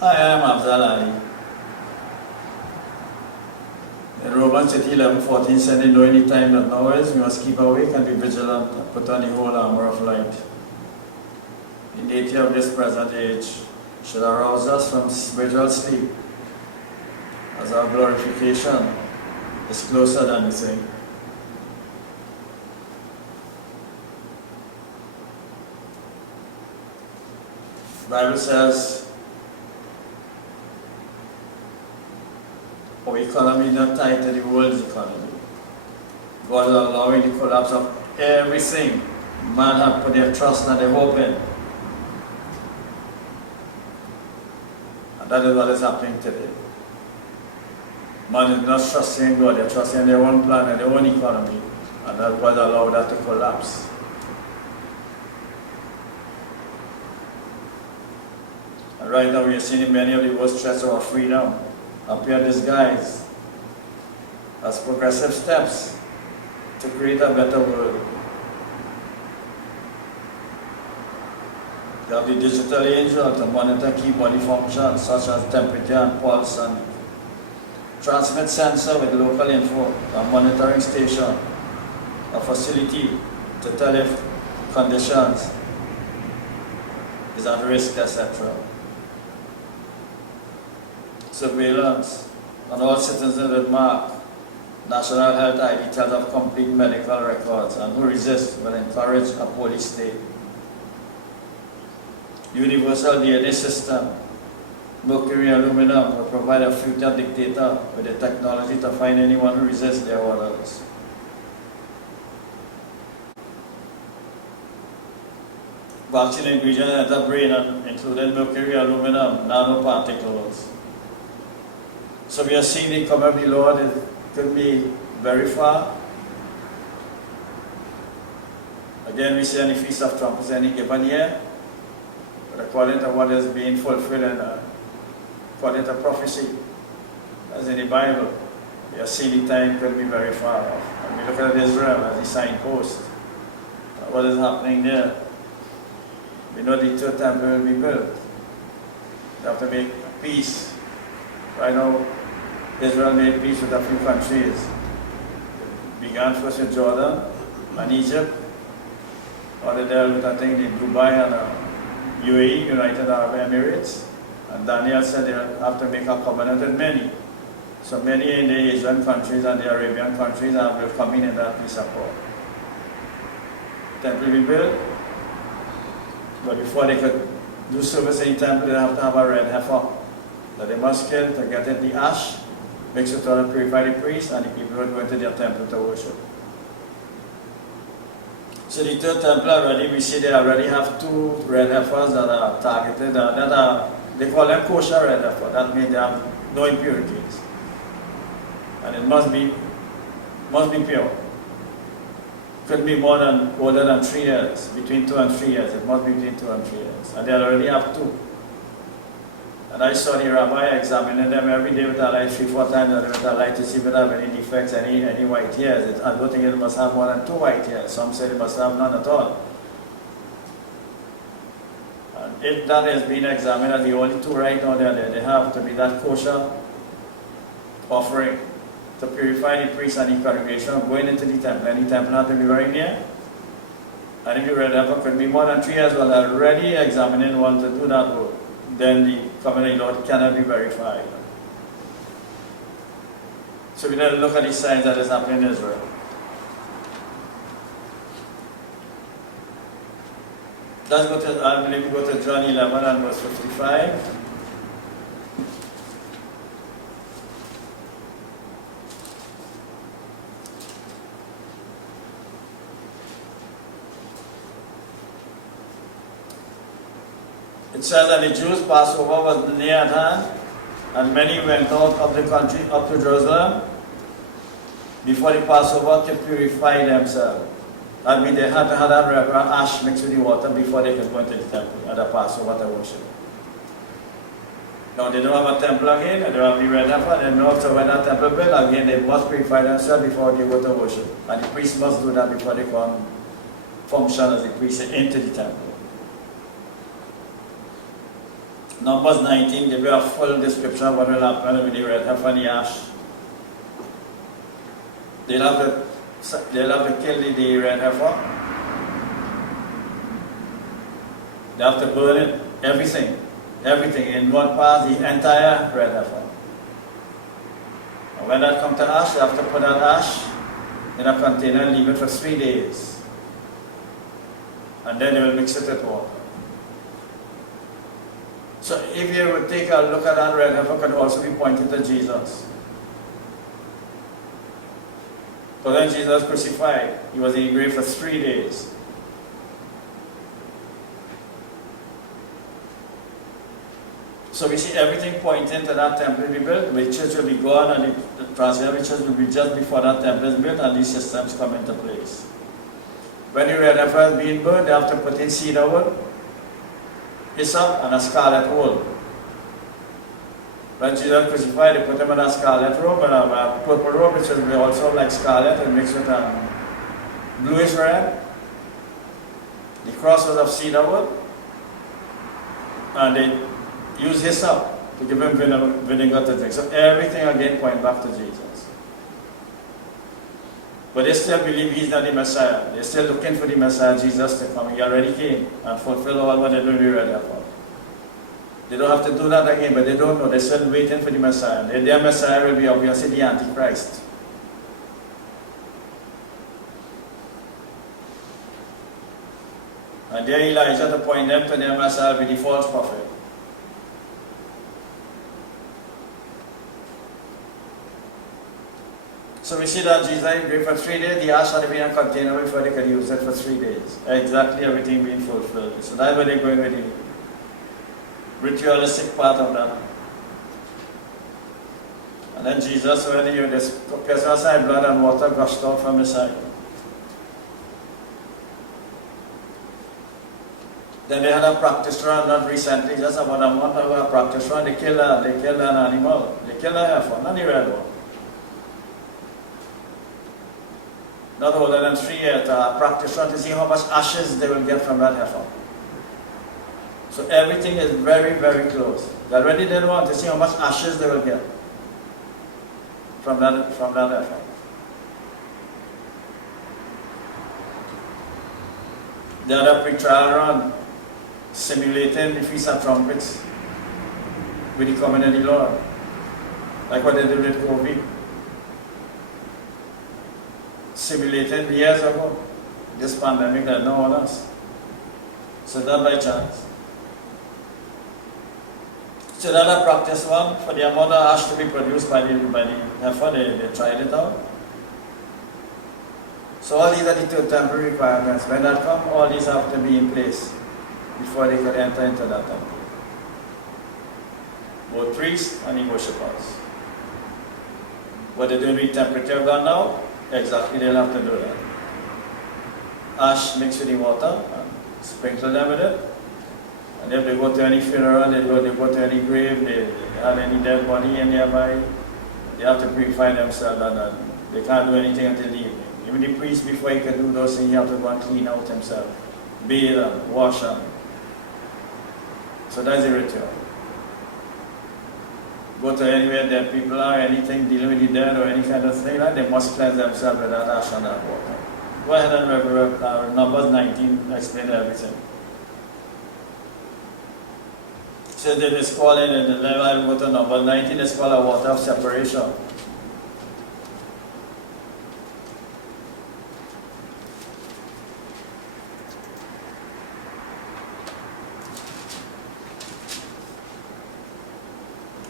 I am Afzal Ali. In Romans 11:14 said, "In knowing the time that now is, we must keep awake and be vigilant and put on the whole armor of light." The nature of this present age should arouse us from spiritual sleep, as our glorification is closer than we think. The Bible says, our economy is not tied to the world's economy. God is allowing the collapse of everything man have put their trust and their hope in. And that is what is happening today. Man is not trusting God, they're trusting their own plan and their own economy. And that God allowed that to collapse. And right now we are seeing many of the worst threats of our freedom appear disguised as progressive steps to create a better world. You have the digital angel to monitor key body functions such as temperature and pulse, and transmit sensor with local info, a monitoring station, a facility to tell if conditions is at risk, etc. Surveillance on all citizens with mark, National Health ID tells of complete medical records, and who resist will encourage a police state. Universal DNA system, Mercury Aluminum will provide a future dictator with the technology to find anyone who resists their orders. Vaccine ingredients enter brain, including mercury, aluminum, nanoparticles. So we are seeing the coming of the Lord. It could be very far. Again, we see on the Feast of Trumpets any given year, but according to what is being fulfilled and according to prophecy, as in the Bible, we are seeing the time could be very far off. And we look at Israel as the signpost. What is happening there? We know the third temple will be built. They have to make peace. Right now, Israel made peace with a few countries. It began first with Jordan and Egypt, or they dealt with, I think, the Dubai and UAE, United Arab Emirates. And Daniel said they have to make a covenant with many. So many in the Asian countries and the Arabian countries will come in that peace accord. Temple will be built, but before they could do service in the temple, they have to have a red heifer that they must kill to get in the ash, mix it to purify the priest, and the people would go into their temple to worship. So the third temple already, we see they already have two red heifers that are targeted, they call them kosher red heifer. That means they have no impurities. And it must be pure. Could be older than 3 years, between 2 and 3 years. It must be between 2 and 3 years. And they already have 2. And I saw the rabbi examining them every day with a light 3-4 times with a light to see if it have any defects, any white hairs. I don't think it must have more than 2 white hairs. Some say it must have none at all. And if that has been examined as the only 2 right now they have to be that kosher offering to purify the priest and the congregation of going into the temple. And the temple has to be very near. And if the red heifer could be more than 3 years old, already examining one to do that work, then the covenant Lord cannot be verified. So we need to look at the signs that is happening in Israel. Let's go to, I believe we go to John 11 and verse 55. It says that the Jews' Passover was near at hand, and many went out of the country up to Jerusalem before the Passover to purify themselves. I mean, they had to have that ash mixed with the water before they could go into the temple at the Passover to worship. Now they don't have a temple again, they don't have the red heifer, and also when that temple built again, they must purify themselves before they go to worship. And the priest must do that before they come function as a priest into the temple. Numbers 19 gives you a full description of what will happen with the red heifer and the ash. They'll have to kill the red heifer. They have to burn it, everything in one part, the entire red heifer. And when that comes to ash, you have to put that ash in a container and leave it for 3 days. And then they will mix it with water. So if you would take a look at that red heifer, it could also be pointing to Jesus. But when Jesus was crucified, he was in the grave for 3 days. So we see everything pointing to that temple will be built, the church will be gone, and the Transylvanian church will be just before that temple is built, and these systems come into place. When the red heifer is being burned, they have to put in cedar wood, hyssop, and a scarlet wool. When Jesus was crucified, they put him in a scarlet robe and a purple robe, which is also like scarlet and mixed with bluish red. The cross was of cedar wood, and they use hyssop to give him vinegar to drink. So everything again point back to Jesus. But they still believe he's not the Messiah. They're still looking for the Messiah, Jesus, to come. He already came and fulfilled all what they do ready for. They don't have to do that again, but they don't know. They're still waiting for the Messiah. Their Messiah will be obviously the Antichrist. And there Elijah to point them to their Messiah will be the false prophet. So we see that Jesus is grave for 3 days. The ash had to be in a container before they could use it for 3 days. Exactly everything being fulfilled. So that's where they're going with the ritualistic part of that. And then Jesus, when he this person side blood and water gushed out from his side. Then they had a practice run, not recently, just about a month ago, a practice run. They killed an animal. They killed a heifer, not the red one. Not older than 3 years, practice run to see how much ashes they will get from that heifer. So everything is very, very close. They already did want to see how much ashes they will get from that heifer. The other pre-trial run, simulating the Feast of Trumpets with the coming of the Lord, like what they did with COVID. Simulated years ago, this pandemic that no one else. So that by chance. So that a practice one for the amount of ash to be produced by the heifer, they tried it out. So all these are the 2 temporary requirements. When that comes, all these have to be in place before they could enter into that temple. Both priests and the worshippers. What they're doing with temperature gone now, exactly, they'll have to do that. Ash mixed with the water and sprinkle them with it. And if they go to any funeral, they go to any grave, they have any dead body nearby, they have to purify themselves and they can't do anything until the evening. Even the priest, before he can do those things, he has to go and clean out himself, bathe and wash them. So that's the ritual. Go to anywhere dead people are, anything dealing with the dead or any kind of thing, like they must cleanse themselves with that ash and that water. Go ahead and read Numbers 19, explain everything. So then it's called in the level I go to Numbers 19, it's called a water of separation.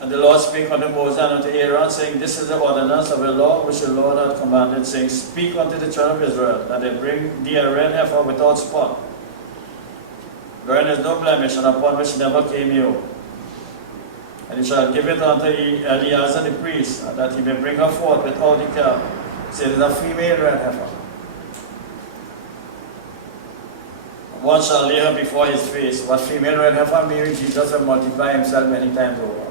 And the Lord spake unto Moses and unto Aaron, saying, This is the ordinance of the law which the Lord hath commanded, saying, Speak unto the children of Israel, that they bring thee a red heifer without spot, wherein is no blemish, and upon which never came you. And he shall give it unto Eleazar the priest, that he may bring her forth without the calf. Say, it is a female red heifer. One shall lay her before his face. What female red heifer means, Jesus will multiply himself many times over.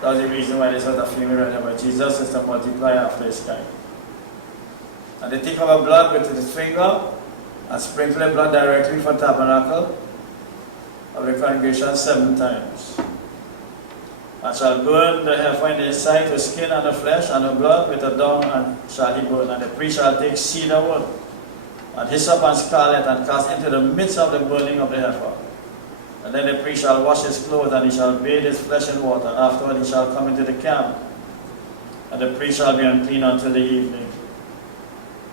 That's the reason why this was a female red heifer. Jesus is to multiply after his time. And they take our blood with his finger and sprinkle the blood directly from tabernacle of the congregation 7 times. And shall burn the heifer in the sight, the skin and the flesh and the blood with the dung, and shall he burn. And the priest shall take cedar wood, and hyssop and scarlet, and cast into the midst of the burning of the heifer. And then the priest shall wash his clothes, and he shall bathe his flesh in water. Afterward he shall come into the camp, and the priest shall be unclean until the evening.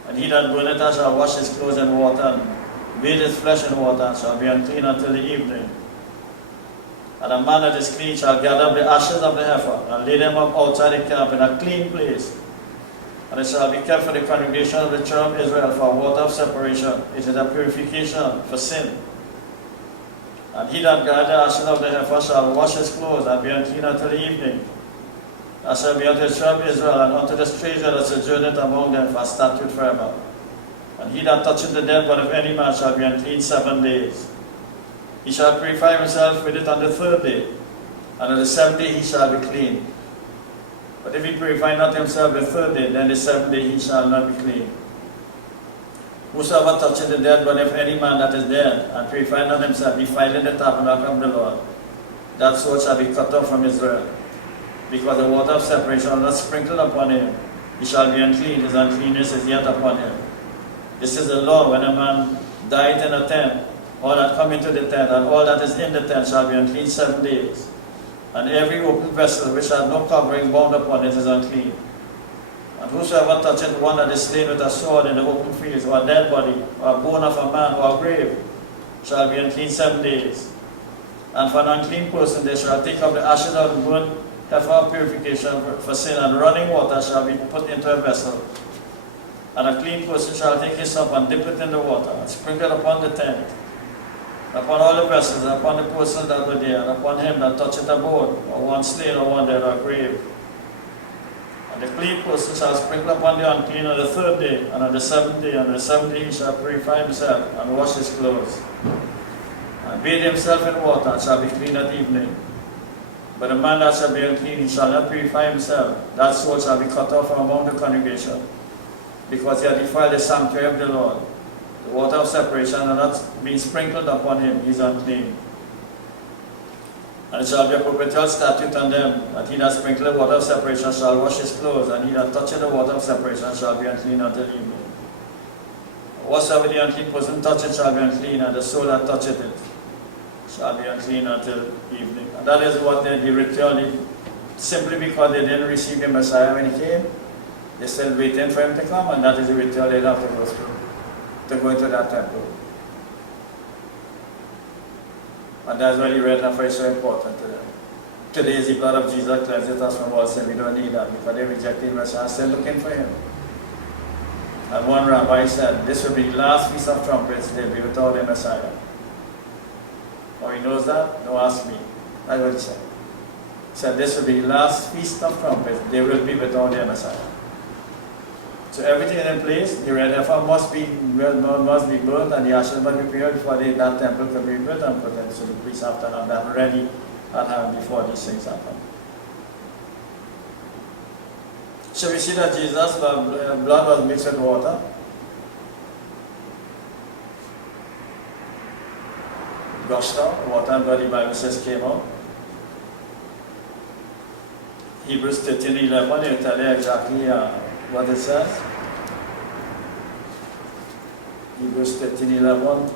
And he that burneth it shall wash his clothes in water, and bathe his flesh in water, and shall be unclean until the evening. And a man that is clean shall gather up the ashes of the heifer, and lay them up outside the camp in a clean place. And it shall be kept for the congregation of the children of Israel for a water of separation. It is a purification for sin. And he that gathered the ashes of the heifer shall wash his clothes, and be unclean until the evening. That shall be unto the children of Israel, and unto the stranger that sojourneth among them for a statute forever. And he that toucheth the dead body of any man shall be unclean 7 days. He shall purify himself with it on the 3rd day, and on the 7th day he shall be clean. But if he purify not himself the 3rd day, then the 7th day he shall not be clean. Whosoever toucheth the dead body of any man that is dead, and purify not himself, defiling the tabernacle of the Lord, that soul shall be cut off from Israel. Because the water of separation is not sprinkled upon him, he shall be unclean, his uncleanness is yet upon him. This is the law when a man dieth in a tent, all that come into the tent, and all that is in the tent shall be unclean 7 days. And every open vessel which hath no covering bound upon it is unclean. And whosoever toucheth one that is slain with a sword in the open field, or a dead body, or a bone of a man, or a grave, shall be unclean 7 days. And for an unclean person they shall take up the ashes of the burnt heifer of purification for sin, and running water shall be put into a vessel. And a clean person shall take hyssop and dip it in the water, and sprinkle it upon the tent, upon all the vessels, upon the persons that were there, and upon him that toucheth a bone, or one slain, or one dead, or grave. And the clean person shall sprinkle upon the unclean on the 3rd day, and on the 7th day, and on the 7th day he shall purify himself, and wash his clothes, and bathe himself in water, and shall be clean at evening. But the man that shall be unclean, he shall not purify himself. That soul shall be cut off from among the congregation, because he hath defiled the sanctuary of the Lord. The water of separation and not being sprinkled upon him, he is unclean. And it shall be a perpetual statute on them, that he that sprinkleth the water of separation shall wash his clothes, and he that toucheth the water of separation shall be unclean until evening. Whatsoever the unclean person toucheth shall be unclean, and the soul that toucheth it shall be unclean until evening. And that is what the ritual, simply because they didn't receive the Messiah when he came, they're still waiting for him to come, and that is the ritual they have to go through, to go into that temple. And that's why the red heifer is so important to them. Today is the blood of Jesus cleanses us from all sin. We don't need that because they rejected the Messiah, still looking for him. And one rabbi said, this will be the last Feast of Trumpets, they'll be without the Messiah. Oh, he knows that? Don't ask me. That's what he said. He said, this will be the last Feast of Trumpets, they will be without their Messiah. So everything is in place. The red heifer must be burnt, and the ashes must be prepared before that temple can be built and put in. So the priests have to have that ready at hand before these things happen. So we see that Jesus' blood was mixed with water. Gushed out, water and blood, the Bible says, came out. Hebrews 13:11, they tell you exactly what it says. Hebrews 13:11.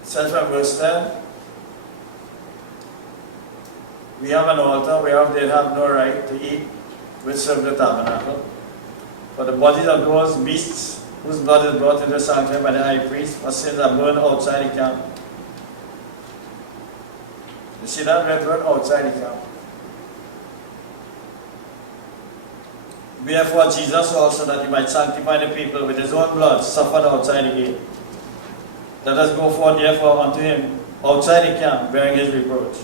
It says from verse 10, we have an altar whereof they have no right to eat which serve the tabernacle. For the bodies of those beasts whose blood is brought into the sanctuary by the high priest for sins are burned outside the camp. You see that? Red word, outside the camp. Wherefore Jesus also, that he might sanctify the people with his own blood, suffered outside the gate. Let us go forth therefore unto him outside the camp, bearing his reproach.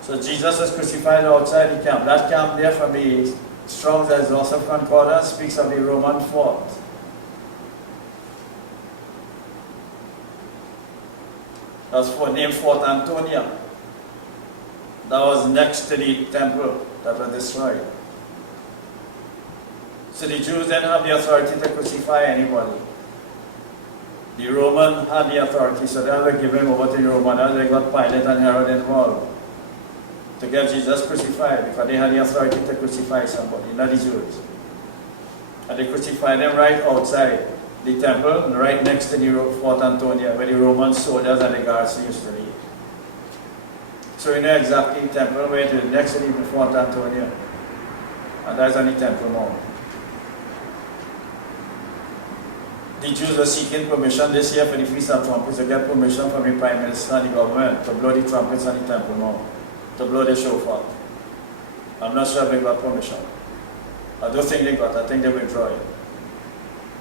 So Jesus is crucified outside the camp. That camp there from the Strong's Exhaustive Concordance speaks of the Roman fort. That's named Fort Antonia. that was next to the temple that was destroyed. So the Jews didn't have the authority to crucify anybody. The Roman had the authority, so they were given over to the Roman. They got Pilate and Herod involved to get Jesus crucified because they had the authority to crucify somebody, not the Jews. And they crucified them right outside the temple, right next to the Fort Antonia, where the Roman soldiers and the guards used to live. So you know exactly the temple where it is, next to the Fort Antonia. And that's on the Temple Mount. The Jews were seeking permission this year for the Feast of Trumpets to get permission from the Prime Minister and the government to blow the trumpets on the Temple Mount, to blow the shofar. I'm not sure if they got permission. I don't think they got, I think they withdrew it.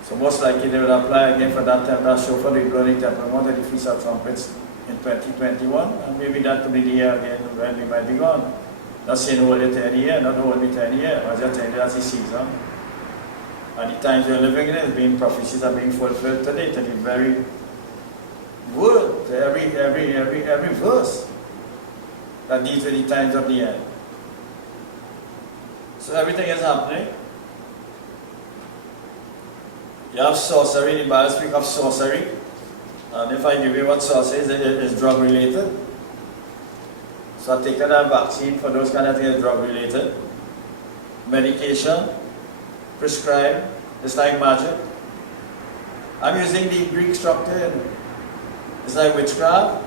So most likely they will apply again for that shofar to blow the Temple Mount at the Feast of Trumpets in 2021, and maybe that could be the year again when we might be gone. Not saying hold it 10 years, not hold it 10 years, I just tell you that's the season. And the times we're living in is being prophecies are being fulfilled today, to the very word, to every verse that deals with the times of the end. So everything is happening. You have sorcery, the Bible speaks of sorcery. And if I give you what sorcery is, it is drug related. So I've taken a vaccine for those kind of things drug related. Medication, prescribed, it's like magic. I'm using the Greek structure. It's like witchcraft.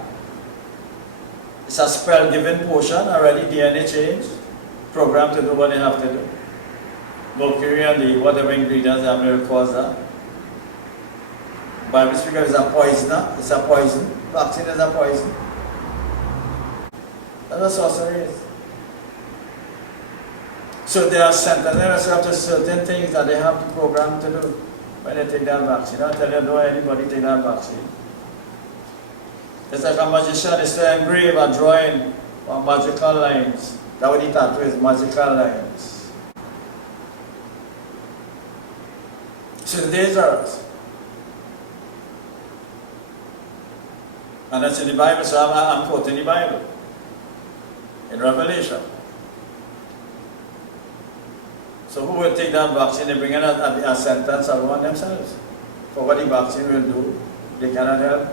It's a spell given potion, already DNA changed, programmed to do what they have to do. Mercury and the whatever ingredients they have to cause that. Bible speaks is a poisoner, it's a poison. Vaccine is a poison. That's what sorcery is. So they are sentencing themselves to certain things that they have to program to do when they take that vaccine. I tell you, don't anybody take that vaccine. It's like a magician is to engrave a drawing on magical lines. That's what the tattoo is, magical lines. So it's dangerous. And that's in the Bible, so I'm quoting the Bible. In Revelation. So who will take that vaccine? They bring in a sentence upon themselves. For what the vaccine will do, they cannot help.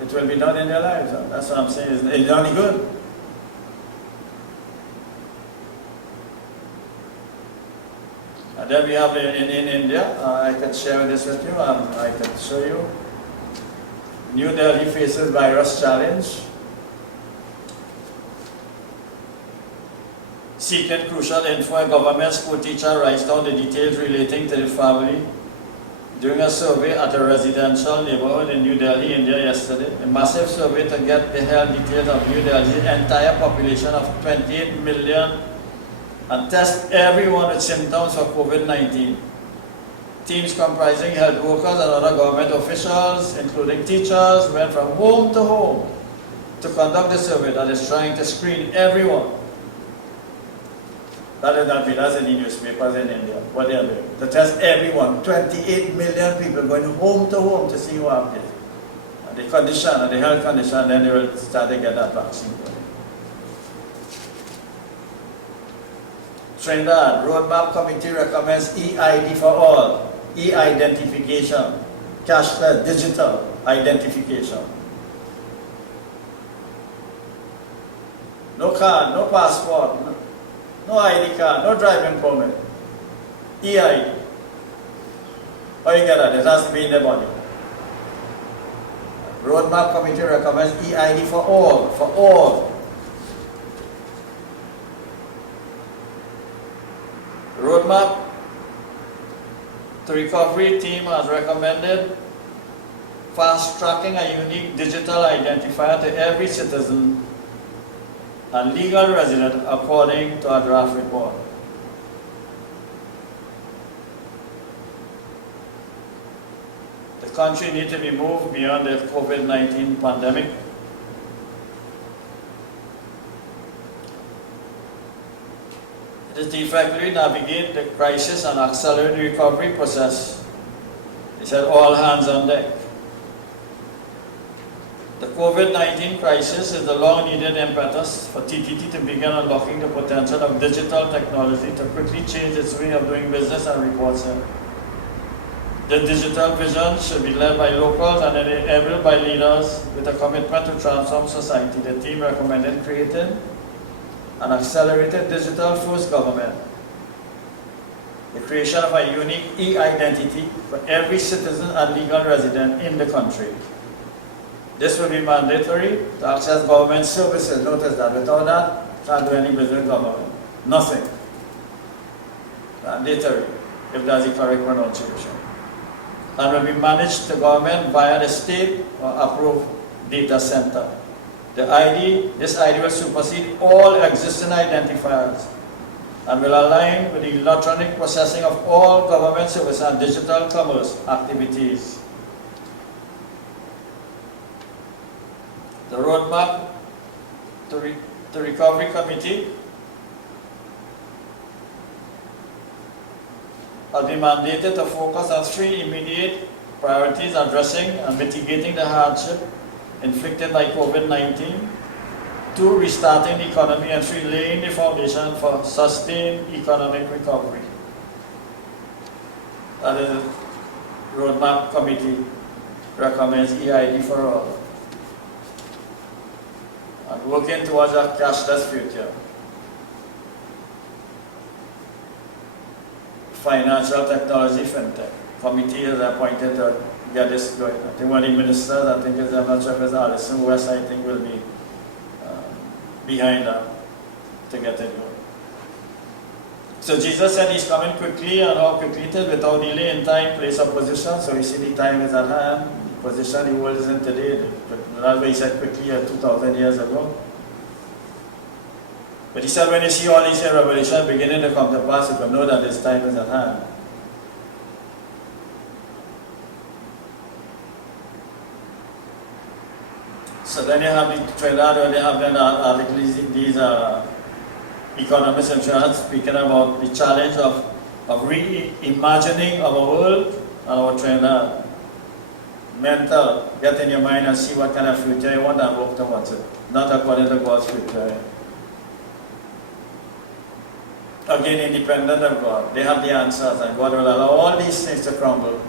It will be done in their lives. That's what I'm saying. It's not any good. And then we have in India, I can share this with you, I can show you. New Delhi faces virus challenge. Secret crucial info, a government school teacher writes down the details relating to the family during a survey at a residential neighborhood in New Delhi, India yesterday. A massive survey to get the health details of New Delhi's entire population of 28 million and test everyone with symptoms of COVID-19. Teams comprising health workers and other government officials, including teachers, went from home to home to conduct the survey that is trying to screen everyone. That is not that's in the newspapers in India, what they are doing. To test everyone, 28 million people going home to home to see what happens. And the condition, and the health condition, then they will start to get that vaccine. Trinidad, Roadmap Committee recommends EID for all. E-identification, cashless, digital identification. No card, no passport, no ID card, no driving permit. EID. How you get that? It has to be in the body. Roadmap Committee recommends EID for all, for all. Roadmap the recovery team has recommended fast-tracking a unique digital identifier to every citizen and legal resident according to a draft report. The country needs to be moved beyond the COVID-19 pandemic. It is to effectively navigate the crisis and accelerate the recovery process. He said all hands on deck. The COVID-19 crisis is the long-needed impetus for TTT to begin unlocking the potential of digital technology to quickly change its way of doing business and reporting. The digital vision should be led by locals and enabled by leaders with a commitment to transform society. The team recommended creating an accelerated digital-first government, the creation of a unique e-identity for every citizen and legal resident in the country. This will be mandatory to access government services. Notice that without that, can't do any business government. Nothing. Mandatory, if that's the correct pronunciation. And will be managed to government via the state or approved data center. This ID will supersede all existing identifiers and will align with the electronic processing of all government services and digital commerce activities. The roadmap to Recovery Committee has been mandated to focus on 3 immediate priorities: addressing and mitigating the hardship inflicted by COVID-19, 2, restarting the economy, and 3, laying the foundation for sustained economic recovery. That is the Roadmap Committee recommends EID for all. And working towards a cashless future. Financial Technology FinTech Committee is appointed to get this going. I think one of the ministers, I'm not sure if it's Alison West, I think will be behind that to get it going. So Jesus said he's coming quickly, and how quickly it is, without delay in time, place, or position. So you see the time is at hand. Position the world is in today. That's why he said quickly 2,000 years ago. But he said when you see all these revelations beginning to come to pass, you can know that this time is at hand. So then you have the Trinidad, where they have then these economists and Trinidad speaking about the challenge of reimagining our world and our Trinidad. Mental, get in your mind and see what kind of future you want and work towards it. Not according to God's future. Again, independent of God. They have the answers, and God will allow all these things to crumble.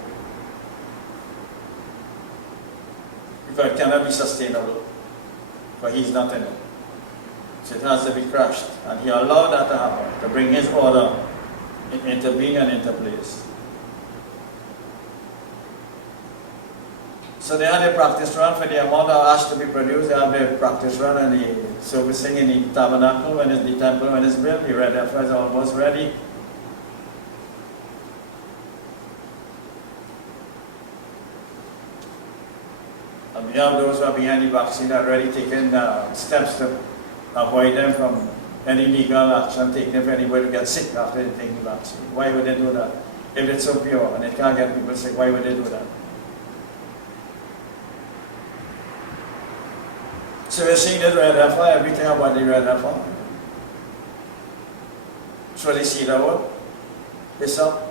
Because it cannot be sustainable. But He's not in it. So it has to be crushed. And He allowed that to happen, to bring His order into being and into place. So they had a practice run for the amount of ash to be produced. They have a practice run and the servicing in the tabernacle when it's the temple when it's built. The red heifer is almost ready. And we have those who are behind the vaccine already taking steps to avoid them from any legal action taken if anybody gets sick after they take the vaccine. Why would they do that? If it's so pure and it can't get people sick, why would they do that? So we're seeing this red heifer, everything about the red heifer. So they see the wool, hyssop,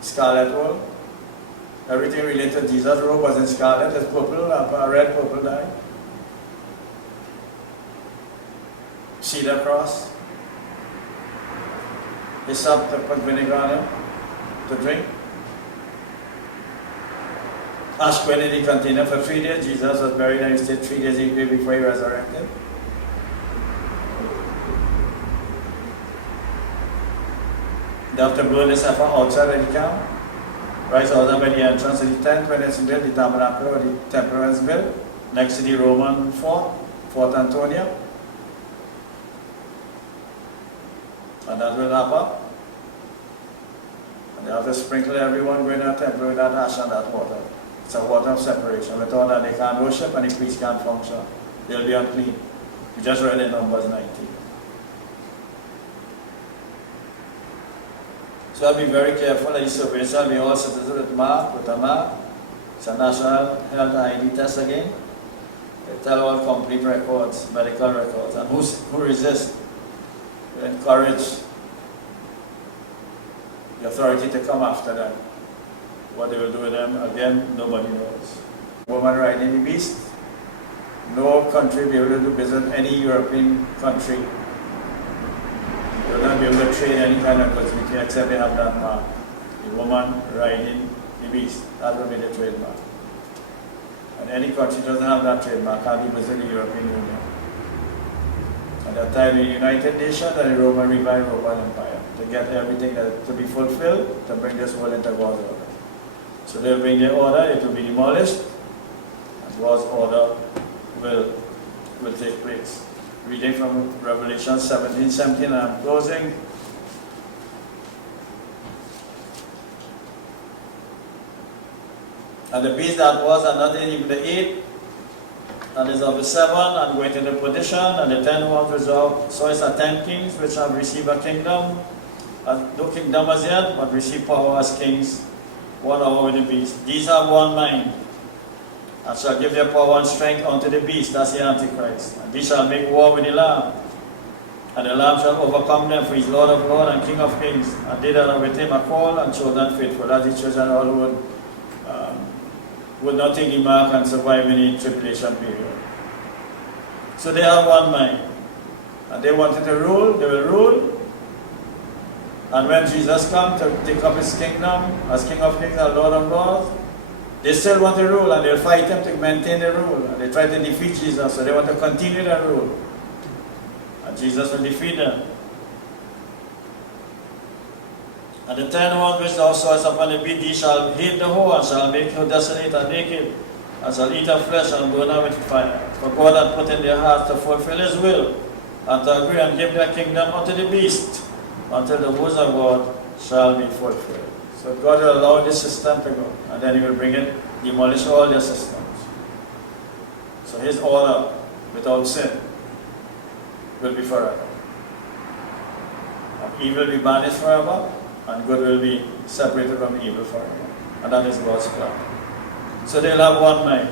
scarlet wool. Everything related to Jesus' robe was in scarlet, it's purple, a red purple dye. Cedar cross. Hyssop to put vinegar on it, to drink. Ash queen in the container for 3 days. Jesus was buried and he stayed 3 days before he resurrected. They have to burn this heifer outside of the camp. Right outside by the entrance of the tent when it's built, the tabernacle or the temple is built, next to the Roman fort, Fort Antonia. And that will happen. And they have to sprinkle everyone going to the temple with that ash and that water. It's a water of separation. Without that, they can't worship and the priest can't function. They'll be unclean. We just read in Numbers 19. So I'll be very careful that the surveillance will be all citizens with a mark. It's a national health ID test again. They tell all complete records, medical records, and who resists. We encourage the authority to come after them. What they will do with them, again, nobody knows. Woman riding the beast, No country will be able to do business with any European country. They will not be able to trade any kind of goods with you except they have that mark. The woman riding the beast. That will be the trademark. And any country doesn't have that trademark can't be within the European Union. At that time, the United Nations and the Roman revived Roman Empire to get everything that to be fulfilled to bring this world into God's order. So they'll bring their order, it will be demolished, and God's order will take place. Reading from Revelation 17:17, I'm closing. And the beast that was, and not even the eighth, and is of the seven, and going into perdition, and the 10 ones resolved. So it's the 10 kings which have received a kingdom, and no kingdom as yet, but receive power as kings, one over the beast. These have one mind, and shall give their power and strength unto the beast, that's the Antichrist. And these shall make war with the Lamb, and the Lamb shall overcome them, for he is Lord of lords and King of kings. And they that are with him are called and chosen faithful. That is chosen all who would not take the mark and survive any tribulation period. So they have one mind. And they wanted to rule, they will rule. And when Jesus comes to take up his kingdom as King of kings and Lord of lords, they still want to rule, and they'll fight him to maintain the rule. And they try to defeat Jesus, so they want to continue the rule. And Jesus will defeat them. And the 10 ones which thou sawest upon the beast, these shall hate the whole, and shall make her desolate and naked, and shall eat her flesh and burn her with fire. For God hath put in their hearts to fulfill his will, and to agree and give their kingdom unto the beast, until the words of God shall be fulfilled. So God will allow this system to go, and then he will bring it, demolish all their systems. So his order without sin will be forever. And evil will be banished forever, and good will be separated from evil forever. And that is God's plan. So they'll have one mind.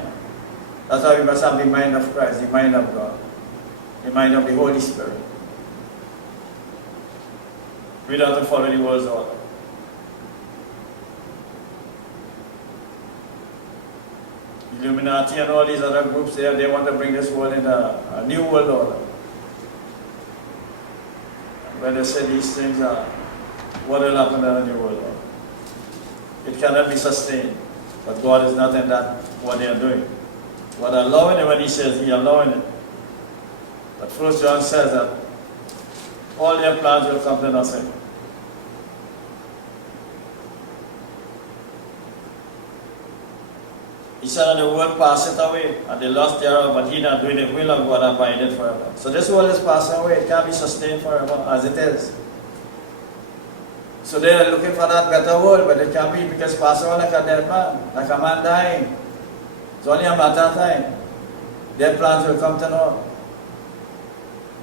That's why we must have the mind of Christ, the mind of God, the mind of the Holy Spirit. We don't have to follow the world's order. Illuminati and all these other groups there, they want to bring this world in a new world order. And when they say these things, what will happen in a new world order? It cannot be sustained. But God is not in that, what they are doing. What allowing it when he says he allowing it. But 1 John says that all their plans will come to nothing. He said, and the world passeth away, and the lust thereof, but he that doeth the will of God abideth forever. So this world is passing away. It can't be sustained forever as it is. So they are looking for that better world, but it can't be, because it's passing away like a dead man, like a man dying. It's only a matter of time. Their plans will come to naught.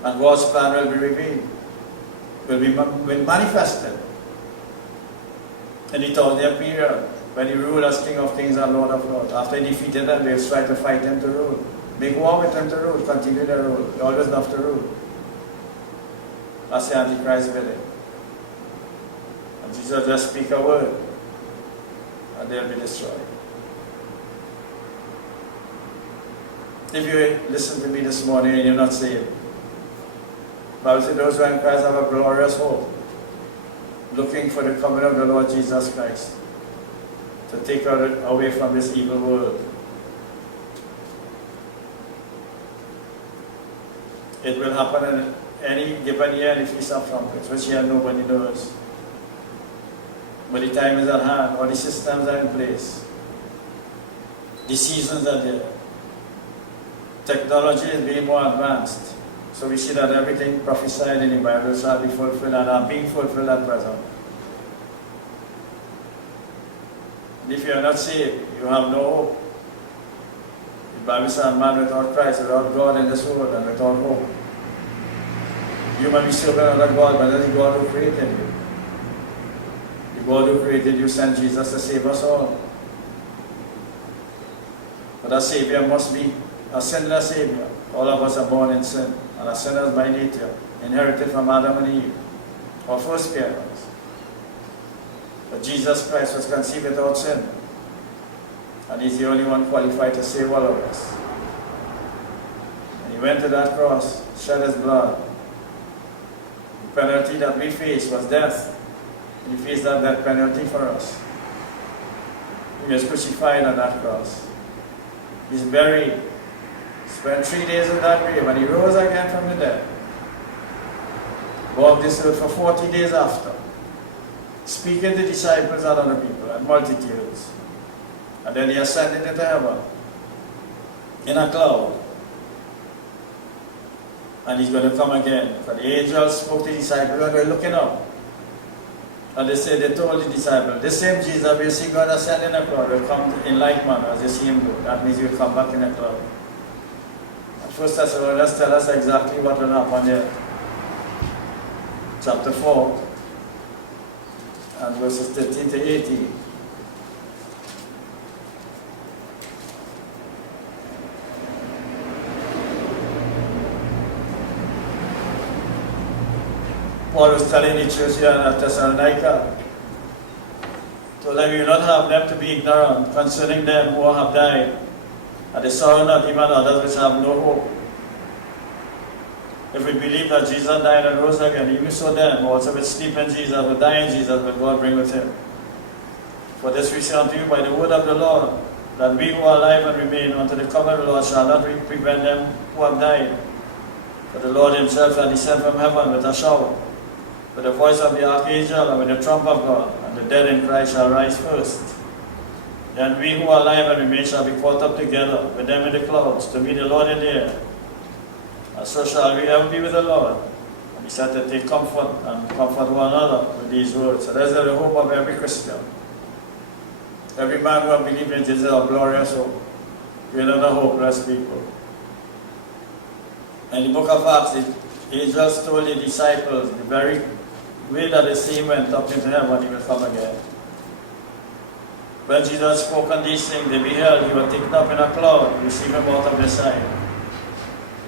And God's plan will be revealed, will be manifested in the 1,000-year period, when he ruled as King of kings and Lord of lords. After he defeated them, they'll try to fight him to rule. Make war with him to rule, continue to rule. They always love to rule. That's the Antichrist bidding. And Jesus just speak a word, and they'll be destroyed. If you listen to me this morning and you're not saved, the Bible says those who are in Christ have a glorious hope, looking for the coming of the Lord Jesus Christ to take us away from this evil world. It will happen in any given year in the Feast of Trumpets, which year nobody knows. But the time is at hand, all the systems are in place. The seasons are there. Technology is being more advanced. So we see that everything prophesied in the Bible shall be fulfilled and are being fulfilled at present. And if you are not saved, you have no hope. The Bible says, man without Christ, without God in this world, and without hope. You might be serving another God, but that is God who created you. The God who created you sent Jesus to save us all. But that Savior must be a sinless Savior. All of us are born in sin, and are sinners by nature, inherited from Adam and Eve, our first parents. But Jesus Christ was conceived without sin, and he's the only one qualified to save all of us. went to that cross, shed his blood. The penalty that we faced was death. He faced that death penalty for us. He was crucified on that cross. He's buried. Spent 3 days in that grave, and he rose again from the dead. Walked this earth for 40 days after, speaking to disciples and other people and multitudes. And then he ascended into heaven in a cloud. And he's going to come again. For the angels spoke to the disciples, and they're looking up. And they told the disciples, the same Jesus we see God ascend in a cloud will come in like manner as they see him go. That means he will come back in a cloud. And 1 Thessalonians tell us exactly what will happen here. Chapter 4 and verses 13 to 18. Paul was telling the church here at Thessalonica, told them you will not have them to be ignorant concerning them who have died, and they sorrow not even others which have no hope. If we believe that Jesus died and rose again, even so then, also with sleep in Jesus, with die in Jesus, will God bring with him. For this we say unto you by the word of the Lord, that we who are alive and remain unto the coming of the Lord shall not prevent them who have died. For the Lord himself shall descend from heaven with a shower, with the voice of the archangel, and with the trump of God, and the dead in Christ shall rise first. Then we who are alive and remain shall be caught up together with them in the clouds to meet the Lord in the air. And so shall we ever be with the Lord. And he said to take comfort and comfort one another with these words. So that's the hope of every Christian. Every man who believes in Jesus is a glorious hope. We are not a hopeless people. In the book of Acts, the angels told the disciples the very way that the sea went up into heaven, he will come again. When Jesus spoke on these things, they beheld, he was taken up in a cloud, receiving him out of their sight.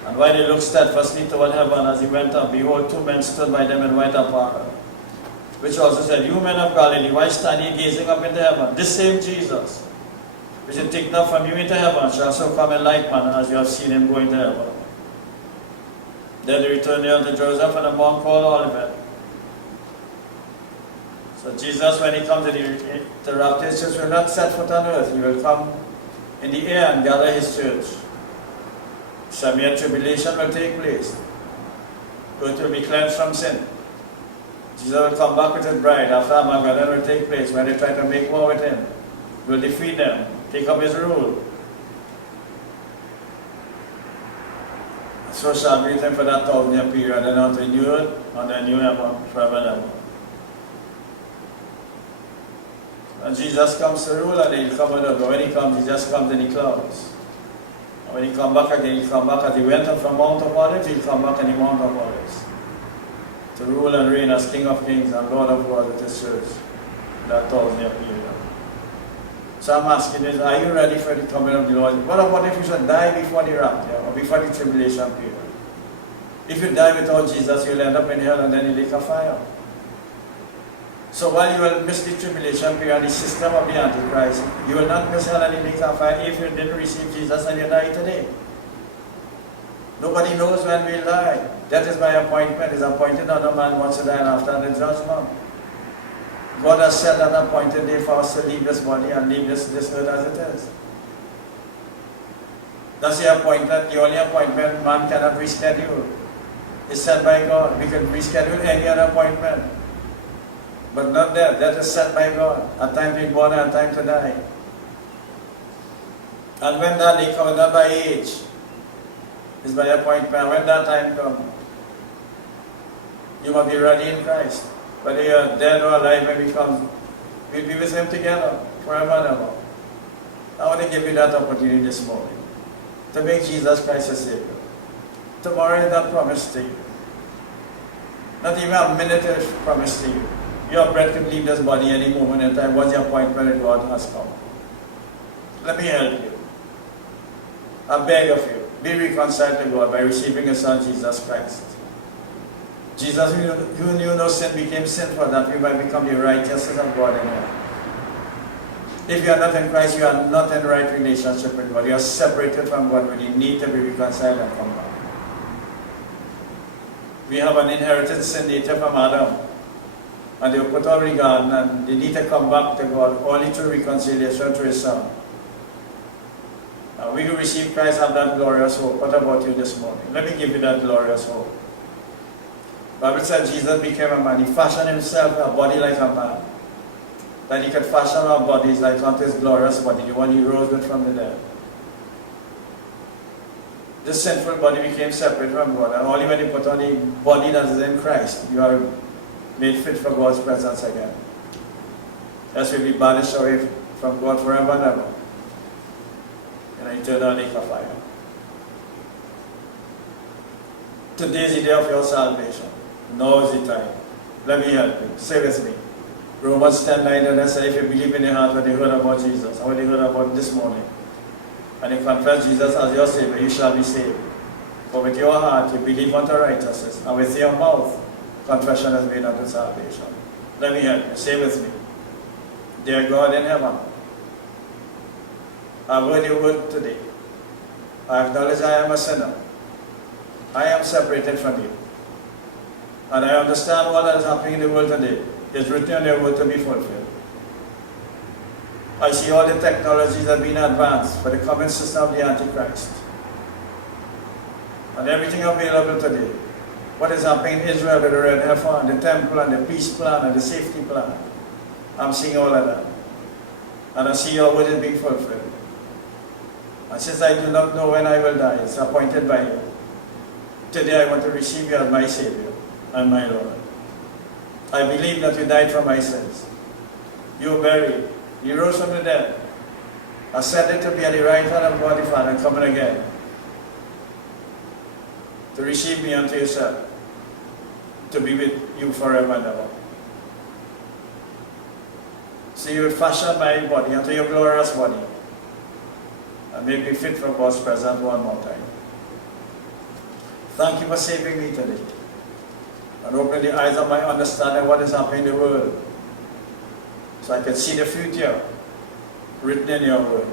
And while they looked steadfastly toward heaven as he went up, behold, 2 men stood by them in white apparel, which also said, you men of Galilee, why stand ye gazing up into heaven? This same Jesus, which is taken up from you into heaven, shall so come in like manner as you have seen him go into heaven. Then they returned there unto Joseph and a mount called Olivet. So Jesus, when he comes to rapture his church, will not set foot on earth. He will come in the air and gather his church. Severe tribulation will take place. Earth will be cleansed from sin. Jesus will come back with his bride. After Armageddon will take place when they try to make war with him. He will defeat them, take up his rule. So shall be with him for that 1,000-year period, and unto the new earth, and the new heaven, forever and ever. And Jesus comes to rule, and he'll come with us. But when he comes, he just comes in the clouds. And when he comes back again, he'll come back as he went up from Mount of Olives, he'll come back in the Mount of Olives. To rule and reign as King of Kings and Lord of Lords with his church. That 1,000-year period. So I'm asking this, are you ready for the coming of the Lord? What about if you should die before the rapture or before the tribulation period? If you die without Jesus, you'll end up in hell and then in the lake of fire. So while you will miss the tribulation period, the system of the Antichrist, you will not miss hell and the lake of fire if you didn't receive Jesus and you die today. Nobody knows when we'll die. That is by appointment. It's appointed on a man once to die and after the judgment. God has set an appointed day for us to leave this body and leave this earth as it is. That's the appointment, the only appointment man cannot reschedule. It's set by God. We can reschedule any other appointment. But not that. That is set by God. A time to be born and a time to die. And when that day comes, not by age, it's by appointment. When that time comes, you must be ready in Christ. Whether you are dead or alive when we come, we'll be with him together forever and ever. I want to give you that opportunity this morning to make Jesus Christ your Savior. Tomorrow is not promised to you. Not even a minute is promised to you. Your breath could leave this body any moment in time once the appointment with God has come. Let me help you. I beg of you, be reconciled to God by receiving His Son Jesus Christ. Jesus, who knew no sin, became sin for that we might become the righteousness of God in Him. If you are not in Christ, you are not in right relationship with God. You are separated from God when you need to be reconciled and come back. We have an inherited sin nature from Adam. And they were put out of the garden, and they need to come back to God only through reconciliation through His Son. We who receive Christ have that glorious hope. What about you this morning? Let me give you that glorious hope. The Bible said Jesus became a man. He fashioned Himself a body like a man, that He could fashion our bodies like unto His glorious body, the one He rose with from the dead. This sinful body became separate from God, and only when you put on the body that is in Christ, you are made fit for God's presence again. Else we'll be banished away from God forever and ever in an eternal lake of fire. Today is the day of your salvation. Now is the time. Let me help you. Say with me. Romans 10:9, and I say, if you believe in your heart what you heard about Jesus, and what you heard about this morning, and you confess Jesus as your Savior, you shall be saved. For with your heart you believe unto righteousness, and with your mouth confession is made unto salvation. Let me help you. Say with me. Dear God in heaven, I have heard your word today. I acknowledge I am a sinner. I am separated from you. And I understand what is happening in the world today is written in your word to be fulfilled. I see all the technologies that have been advanced for the coming system of the Antichrist. And everything available today. What is happening in Israel with the red heifer and the temple and the peace plan and the safety plan. I'm seeing all of that. And I see your word is being fulfilled. And since I do not know when I will die, it's appointed by you. Today I want to receive you as my Savior and my Lord. I believe that you died for my sins. You were buried. You rose from the dead. Ascended to be at the right hand of God the Father, coming again to receive me unto yourself, to be with you forever and ever. So you would fashion my body unto your glorious body and make me fit for God's presence one more time. Thank you for saving me today and opening the eyes of my understanding what is happening in the world, so I can see the future written in your word.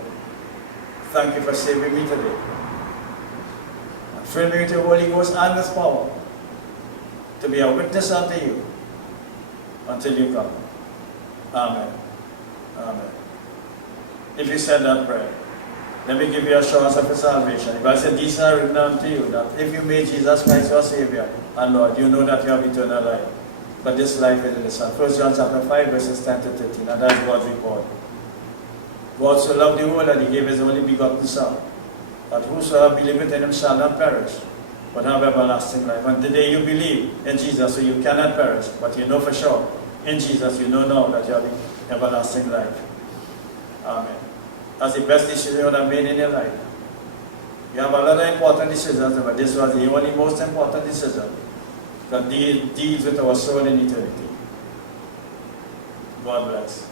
Thank you for saving me today. And fill me with your Holy Ghost and with power to be a witness unto you until you come. Amen. Amen. If you said that prayer, let me give you assurance of your salvation. If I said, these are written unto you, that if you made Jesus Christ your Savior and Lord, you know that you have eternal life. But this life is in the Son. 1 John chapter 5, verses 10 to 13, and that's God's report. God so loved the world that He gave His only begotten Son, that whosoever believeth in Him shall not perish, but have everlasting life. And today you believe in Jesus, so you cannot perish, but you know for sure, in Jesus you know now that you have everlasting life. Amen. That's the best decision you have made in your life. You have a lot of important decisions, but this was the only most important decision that deals with our soul in eternity. God bless.